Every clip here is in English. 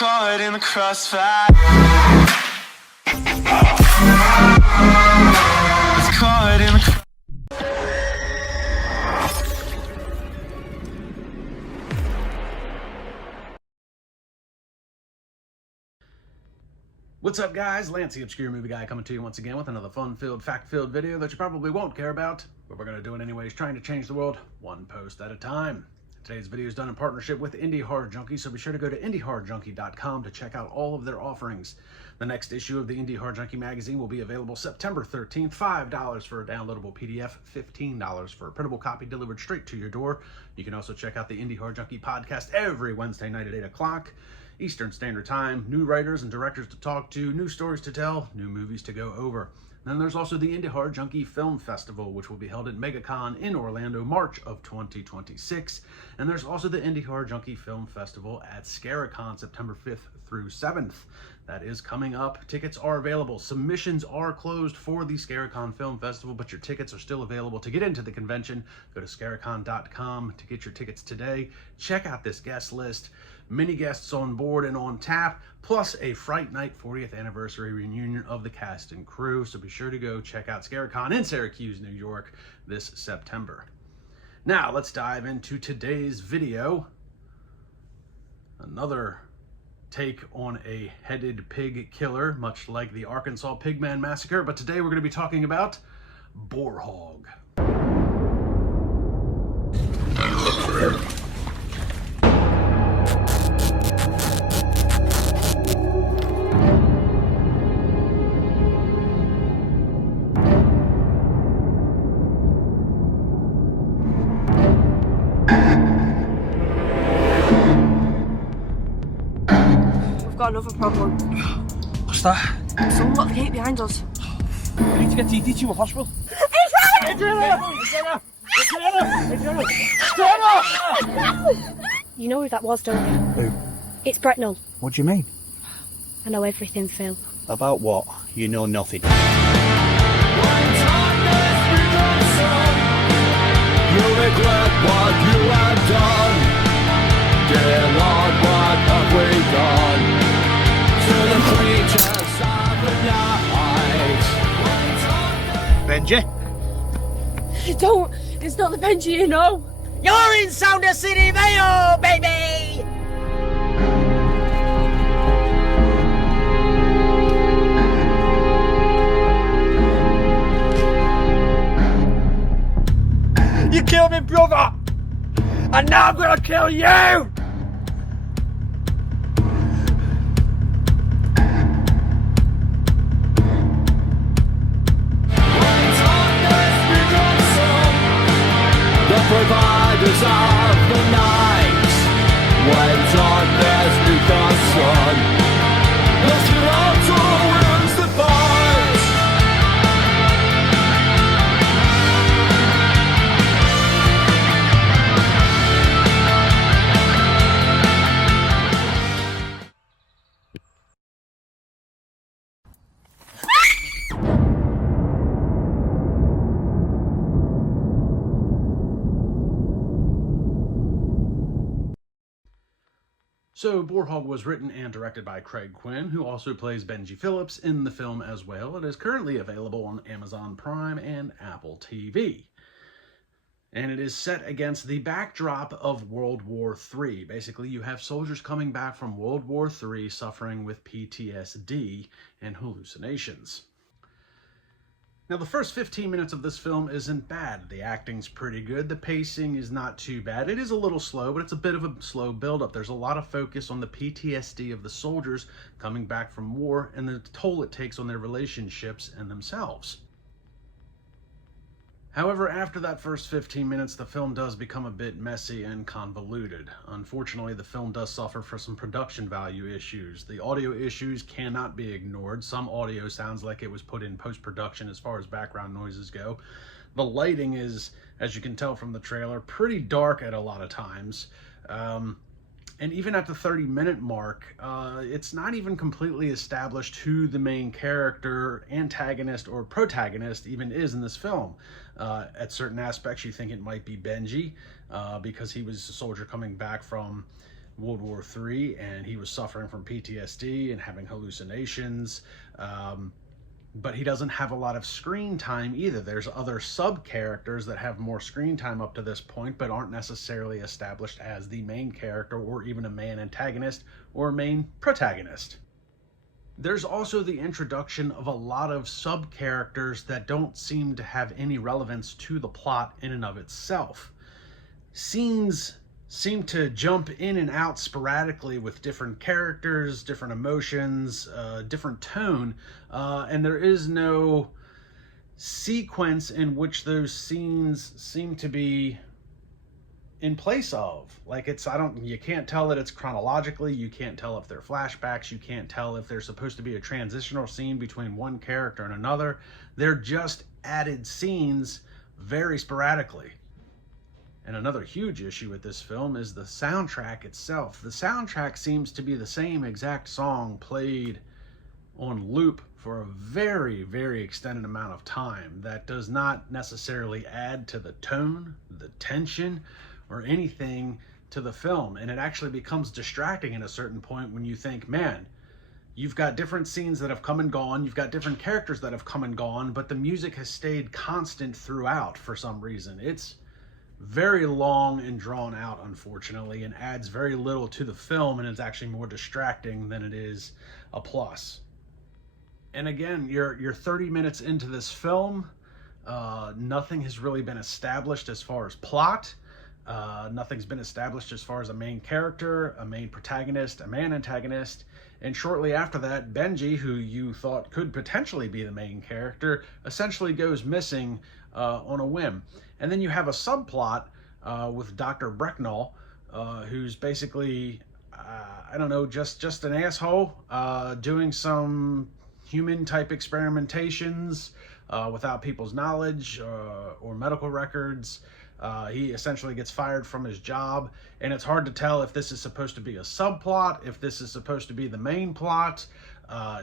Caught in the crossfire. It's caught in the What's up, guys? Lance, the Obscure Movie Guy, coming to you once again with another fun-filled, fact-filled video that you probably won't care about, but we're going to do it anyways, trying to change the world one post at a time. Today's video is done in partnership with Indie Horror Junkie, so be sure to go to indiehorrorjunkie.com to check out all of their offerings. The next issue of the Indie Horror Junkie magazine will be available September 13th, $5 for a downloadable PDF, $15 for a printable copy delivered straight to your door. You can also check out the Indie Horror Junkie podcast every Wednesday night at 8 o'clock. Eastern Standard Time, new writers and directors to talk to, new stories to tell, new movies to go over. Then there's also the Indie Horror Junkie Film Festival, which will be held at MegaCon in Orlando, March of 2026. And there's also the Indie Horror Junkie Film Festival at ScaraCon, September 5th through 7th. That is coming up. Tickets are available. Submissions are closed for the ScaraCon Film Festival, but your tickets are still available. To get into the convention, go to scaracon.com to get your tickets today. Check out this guest list. Many guests on board and on tap, plus a Fright Night 40th anniversary reunion of the cast and crew. So be sure to go check out ScaraCon in Syracuse, New York this September. Now let's dive into today's video. Another take on a headed pig killer, much like the Arkansas Pigman Massacre, but today we're going to be talking about Boarhog. Got another problem. What's that? Someone got the gate behind us. We need to get DD to a hospital. You know who that was, don't you? Who? It's Bretnell. What do you mean? I know everything, Phil. About what? You know nothing. You regret what you have done. Dear Lord, what have we done to the creatures of the night? Benji? Don't! It's not the Benji, you know! You're in Sounder City Mayo, baby! You killed me, brother! And now I'm gonna kill you! Providers of the night, when darkness becomes sun, the slaughter wins the fight. So, Boarhog was written and directed by Craig Quinn, who also plays Benji Phillips in the film as well. It is currently available on Amazon Prime and Apple TV. And it is set against the backdrop of World War III. Basically, you have soldiers coming back from World War III suffering with PTSD and hallucinations. Now, the first 15 minutes of this film isn't bad. The acting's pretty good. The pacing is not too bad. It is a little slow, but it's a bit of a slow build-up. There's a lot of focus on the PTSD of the soldiers coming back from war and the toll it takes on their relationships and themselves. However, after that first 15 minutes, the film does become a bit messy and convoluted. Unfortunately, the film does suffer for some production value issues. The audio issues cannot be ignored. Some audio sounds like it was put in post-production as far as background noises go. The lighting is, as you can tell from the trailer, pretty dark at a lot of times. And even at the 30-minute mark, it's not even completely established who the main character, antagonist, or protagonist even is in this film. At certain aspects, you think it might be Benji, because he was a soldier coming back from World War III, and he was suffering from PTSD and having hallucinations. But he doesn't have a lot of screen time either. There's other sub-characters that have more screen time up to this point, but aren't necessarily established as the main character, or even a main antagonist or main protagonist. There's also the introduction of a lot of sub-characters that don't seem to have any relevance to the plot in and of itself. Scenes seem to jump in and out sporadically with different characters, different emotions, different tone, and there is no sequence in which those scenes seem to be in place of. Like, you can't tell that it's chronologically, you can't tell if they're flashbacks, you can't tell if there's supposed to be a transitional scene between one character and another. They're just added scenes very sporadically. And another huge issue with this film is the soundtrack itself. The soundtrack seems to be the same exact song played on loop for a very, very extended amount of time. That does not necessarily add to the tone, the tension, or anything to the film. And it actually becomes distracting at a certain point when you think, man, you've got different scenes that have come and gone, you've got different characters that have come and gone, but the music has stayed constant throughout for some reason. It's very long and drawn out, unfortunately, and adds very little to the film, and it's actually more distracting than it is a plus. And again, you're 30 minutes into this film. Nothing has really been established as far as plot. Nothing's been established as far as a main character, a main protagonist, a main antagonist. And shortly after that, Benji, who you thought could potentially be the main character, essentially goes missing on a whim. And then you have a subplot with Dr. Brecknell, who's basically, I don't know, just an asshole, doing some human-type experimentations without people's knowledge or medical records. He essentially gets fired from his job, and it's hard to tell if this is supposed to be a subplot, if this is supposed to be the main plot.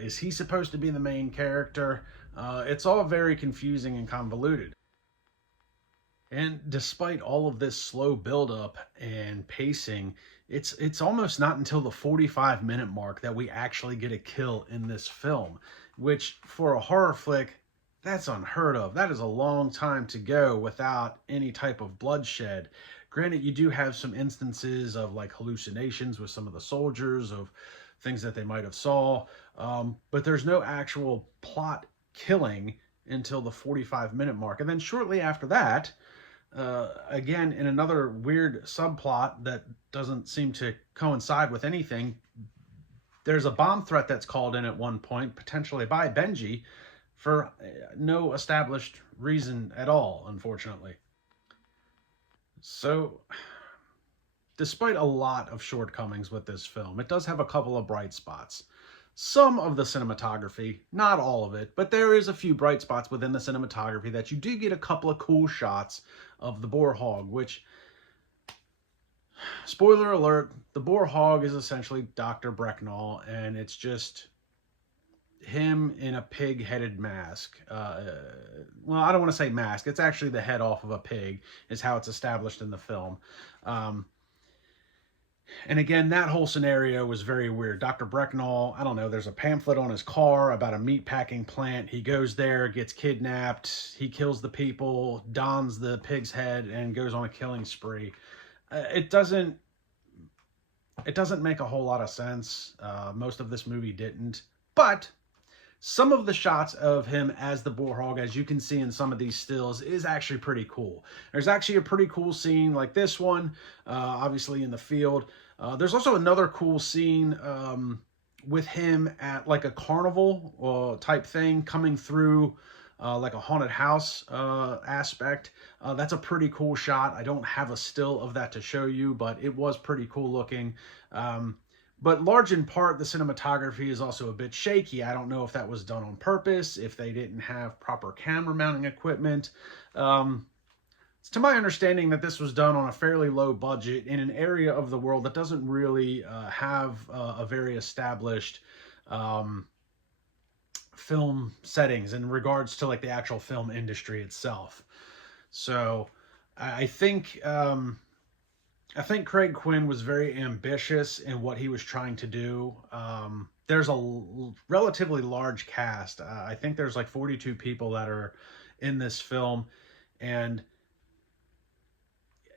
Is he supposed to be the main character? It's all very confusing and convoluted. And despite all of this slow buildup and pacing, it's almost not until the 45-minute mark that we actually get a kill in this film, which for a horror flick, that's unheard of. That is a long time to go without any type of bloodshed. Granted, you do have some instances of like hallucinations with some of the soldiers, of things that they might have saw, but there's no actual plot killing until the 45-minute mark. And then shortly after that, again, in another weird subplot that doesn't seem to coincide with anything, there's a bomb threat that's called in at one point, potentially by Benji, for no established reason at all, unfortunately. So, despite a lot of shortcomings with this film, it does have a couple of bright spots. Some of the cinematography, not all of it, but there is a few bright spots within the cinematography that you do get a couple of cool shots of the Boarhog, which, spoiler alert, the Boarhog is essentially Dr. Brecknell, and it's just him in a pig-headed mask. Well, I don't want to say mask. It's actually the head off of a pig, is how it's established in the film. And again, that whole scenario was very weird. Dr. Brecknell, I don't know, there's a pamphlet on his car about a meatpacking plant. He goes there, gets kidnapped, he kills the people, dons the pig's head, and goes on a killing spree. It doesn't make a whole lot of sense. Most of this movie didn't. But some of the shots of him as the Boarhog, as you can see in some of these stills, is actually pretty cool. There's actually a pretty cool scene like this one, obviously in the field. There's also another cool scene with him at like a carnival type thing, coming through like a haunted house aspect. That's a pretty cool shot. I don't have a still of that to show you, but it was pretty cool looking. But large in part, the cinematography is also a bit shaky. I don't know if that was done on purpose, if they didn't have proper camera mounting equipment. It's to my understanding that this was done on a fairly low budget in an area of the world that doesn't really have a very established film settings in regards to like the actual film industry itself. So I think I think Craig Quinn was very ambitious in what he was trying to do. There's a relatively large cast. I think there's like 42 people that are in this film, and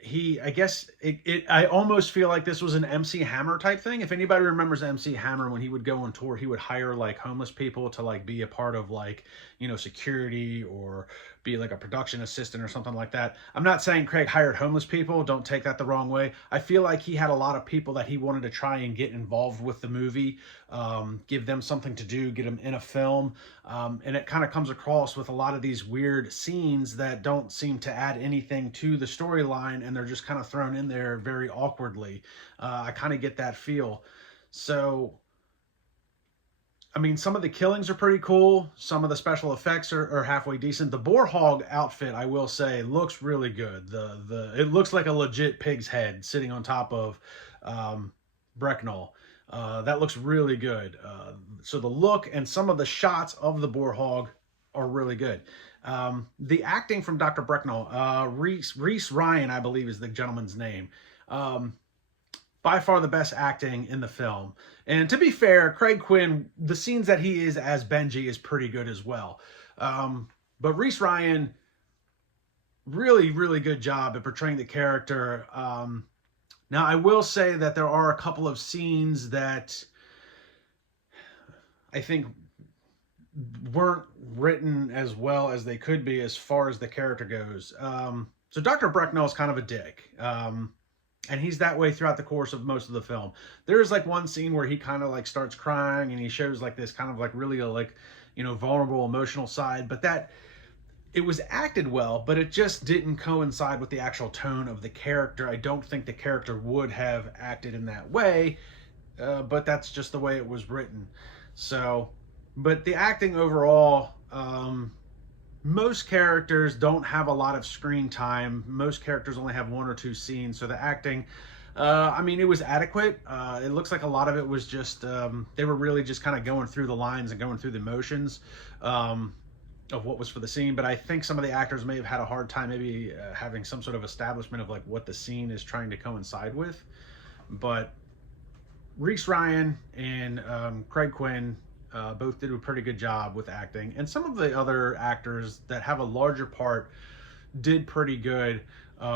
I guess I almost feel like this was an MC Hammer type thing. If anybody remembers MC Hammer, when he would go on tour, he would hire like homeless people to like be a part of like, you know, security or be like a production assistant or something like that. I'm not saying Craig hired homeless people. Don't take that the wrong way. I feel like he had a lot of people that he wanted to try and get involved with the movie, give them something to do, get them in a film. And it kind of comes across with a lot of these weird scenes that don't seem to add anything to the storyline, and they're just kind of thrown in there very awkwardly. I kind of get that feel. So, I mean, some of the killings are pretty cool. Some of the special effects are halfway decent. The Boarhog outfit, I will say, looks really good. It looks like a legit pig's head sitting on top of Brecknell. That looks really good. So the look and some of the shots of the Boarhog are really good. The acting from Dr. Brecknell, Reese Ryan, I believe is the gentleman's name. By far the best acting in the film. And to be fair, Craig Quinn, the scenes that he is as Benji is pretty good as well. But Reese Ryan, really, really good job at portraying the character. Now, I will say that there are a couple of scenes that I think weren't written as well as they could be as far as the character goes. So Dr. Brecknell is kind of a dick. And he's that way throughout the course of most of the film. There's like one scene where he kind of like starts crying and he shows like this kind of like really like, you know, vulnerable emotional side, but that it was acted well, but it just didn't coincide with the actual tone of the character. I don't think the character would have acted in that way, but that's just the way it was written. So, but the acting overall, most characters don't have a lot of screen time. Most characters only have 1 or 2 scenes. So the acting, I mean, it was adequate. It looks like a lot of it was just, they were really just kind of going through the lines and going through the motions of what was for the scene. But I think some of the actors may have had a hard time maybe having some sort of establishment of like what the scene is trying to coincide with. But Reese Ryan and Craig Quinn both did a pretty good job with acting, and some of the other actors that have a larger part did pretty good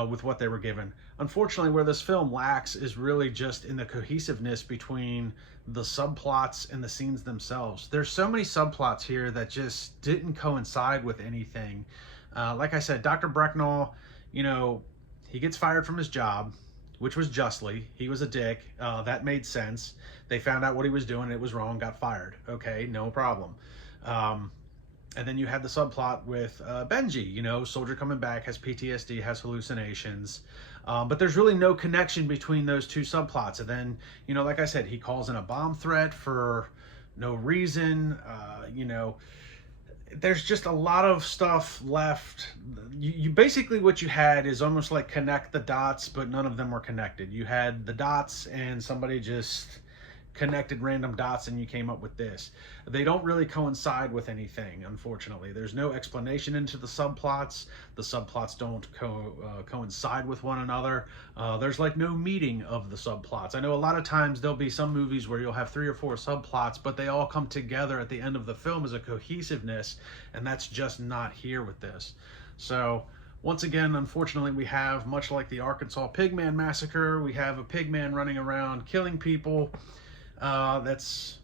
with what they were given. Unfortunately, where this film lacks is really just in the cohesiveness between the subplots and the scenes themselves. There's so many subplots here that just didn't coincide with anything. Like I said, Dr. Brecknell, you know, he gets fired from his job, which was justly. He was a dick. That made sense. They found out what he was doing. It was wrong. Got fired. Okay, no problem. And then you had the subplot with Benji. You know, soldier coming back, has PTSD, has hallucinations. But there's really no connection between those two subplots. And then, you know, like I said, he calls in a bomb threat for no reason. You know, there's just a lot of stuff left. You basically, what you had is almost like connect the dots, but none of them were connected. You had the dots and somebody just connected random dots and you came up with this. They don't really coincide with anything, unfortunately. There's no explanation into the subplots. The subplots don't coincide with one another. There's like no meeting of the subplots. I know a lot of times there'll be some movies where you'll have 3 or 4 subplots, but they all come together at the end of the film as a cohesiveness, and that's just not here with this. So once again, unfortunately, we have, much like the Arkansas Pigman Massacre, we have a pigman running around killing people. That's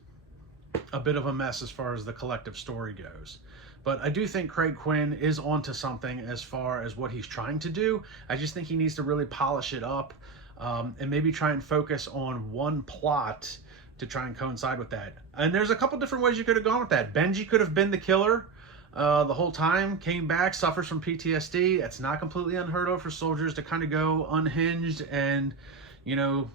a bit of a mess as far as the collective story goes. But I do think Craig Quinn is onto something as far as what he's trying to do. I just think he needs to really polish it up and maybe try and focus on one plot to try and coincide with that. And there's a couple different ways you could have gone with that. Benji could have been the killer the whole time, came back, suffers from PTSD. It's not completely unheard of for soldiers to kind of go unhinged and, you know,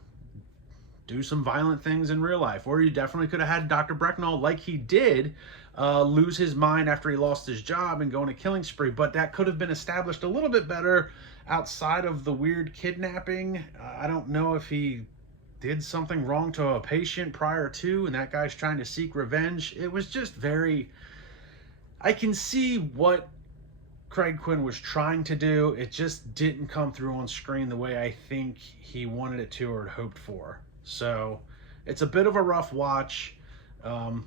do some violent things in real life. Or you definitely could have had Dr. Brecknell, like he did, lose his mind after he lost his job and go on a killing spree. But that could have been established a little bit better outside of the weird kidnapping. I don't know if he did something wrong to a patient prior to, and that guy's trying to seek revenge. It was just very... I can see what Craig Quinn was trying to do. It just didn't come through on screen the way I think he wanted it to or had hoped for. So it's a bit of a rough watch.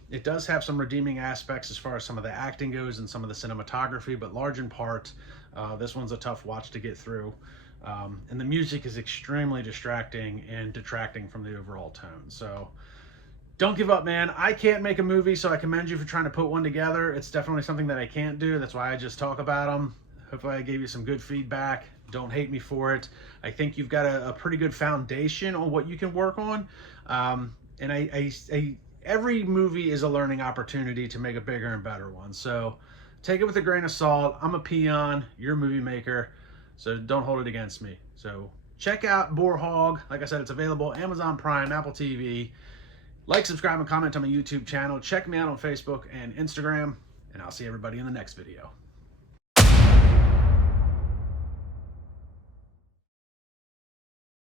It does have some redeeming aspects as far as some of the acting goes and some of the cinematography, but large in part, this one's a tough watch to get through. And the music is extremely distracting and detracting from the overall tone. So don't give up, man. I can't make a movie, so I commend you for trying to put one together. It's definitely something that I can't do. That's why I just talk about them. Hopefully I gave you some good feedback. Don't hate me for it. I think you've got a pretty good foundation on what you can work on. And every movie is a learning opportunity to make a bigger and better one. So take it with a grain of salt. I'm a peon. You're a movie maker. So don't hold it against me. So check out Boarhog. Like I said, it's available Amazon Prime, Apple TV. Like, subscribe, and comment on my YouTube channel. Check me out on Facebook and Instagram, and I'll see everybody in the next video.